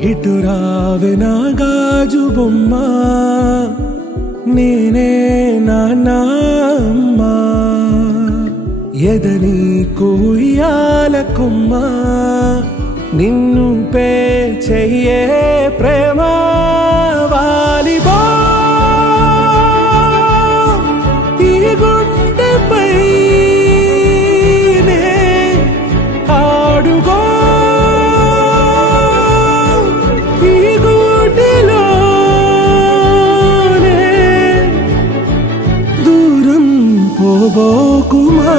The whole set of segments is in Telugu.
ఇటు రావే నా గాజు బొమ్మ, నేనే నాన్న అమ్మా. ఎదని కుయ్యాల కొమ్మ, నిన్ను పే చెయ్యే ప్రేమ వాలిబా. ఈ గుండెపై నే ఆడుగో, ఈ గూటిలోనే దూరం పోబోకుమా.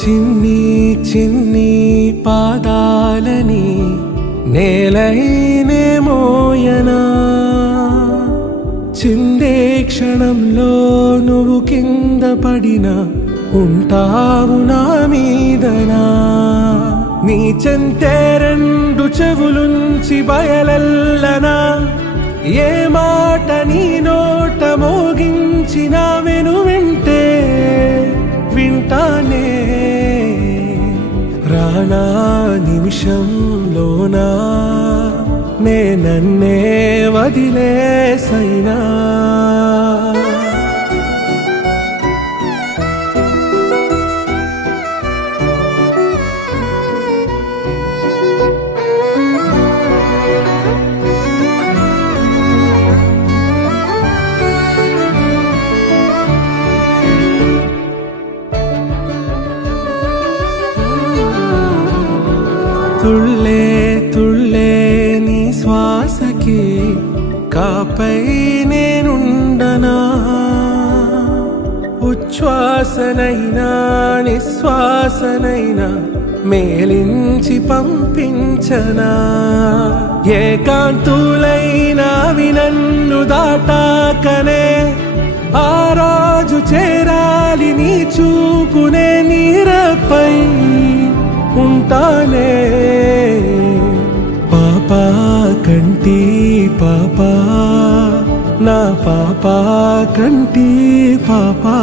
చిన్ని చిన్ని పాదాలని నేలైనే మోయనా, చిందే క్షణంలో నువ్వు కింద పడినా ఉంటావు నా మీదనా. నీ చెంతే రెండు చెవులుంచి బయలెల్లనా, ఏ మాట నీ నోట మోగించిన వెను వింటే వింటానే. రానా నిమిషంలోనా నే నన్నే వదిలేసైనా. తుళ్ళే తుళ్ళే నీ శ్వాసకి కాపై నేనుండనా, ఉచ్ఛ్వాసనైనా నిశ్వాసనైనా మేలించి పంపించనా. ఏకాంతులైనా నన్ను దాటాకనే ఆ రోజు చేరాలి నీ చూపునే నీరపై ఉంటానే. పాపా కంటి పాపా, నా పాపా కంటి పాపా.